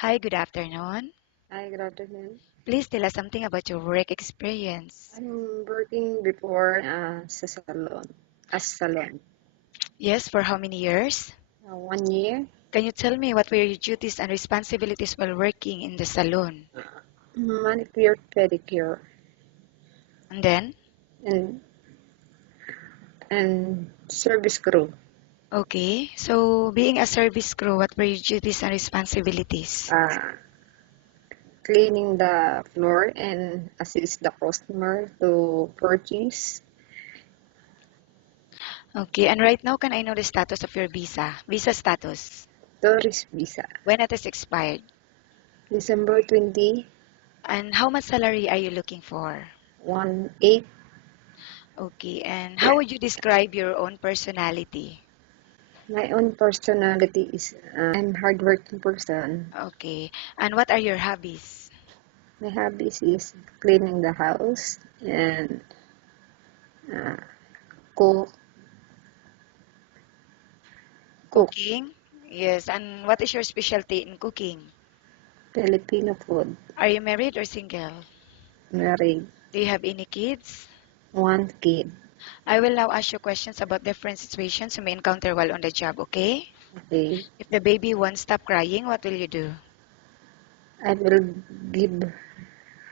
Hi, good afternoon. Hi, good afternoon. Please tell us something about your work experience. I'm working before sa salon, as salon. Yes, for how many years? 1 year. Can you tell me what were your duties and responsibilities while working in the salon? Manicure, pedicure, And then, and service crew. okay, so being a service crew, what were your duties and responsibilities? Uh, Cleaning the floor and assist the customer to purchase. Okay, and right now, can I know the status of your visa? Visa status. Tourist visa. When it is expired? December 20, And how much salary are you looking for? 8. Okay, and how would you describe your own personality? My own personality is I'm hardworking person. Okay, and what are your hobbies? My hobbies is cleaning the house and uh, cook, cook Cooking? Yes, and what is your specialty in cooking? Filipino food. Are you married or single? Married, Do you have any kids? one kid. I will now ask you questions about different situations you may encounter while on the job, okay? Okay, If the baby won't stop crying, what will you do? I will give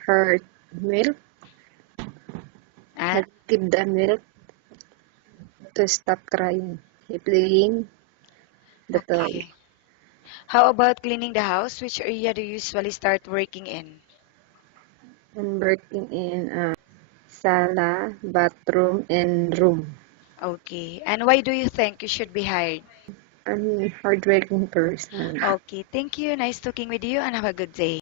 her milk. I Ah, will give the milk to stop crying. Playing the toy. okay. How about cleaning the house? Which area do you usually start working in? I'm working in sala, bathroom, and room. Okay. And why do you think you should be hired? I'm a hardworking person. Okay, thank you. Nice talking with you and have a good day.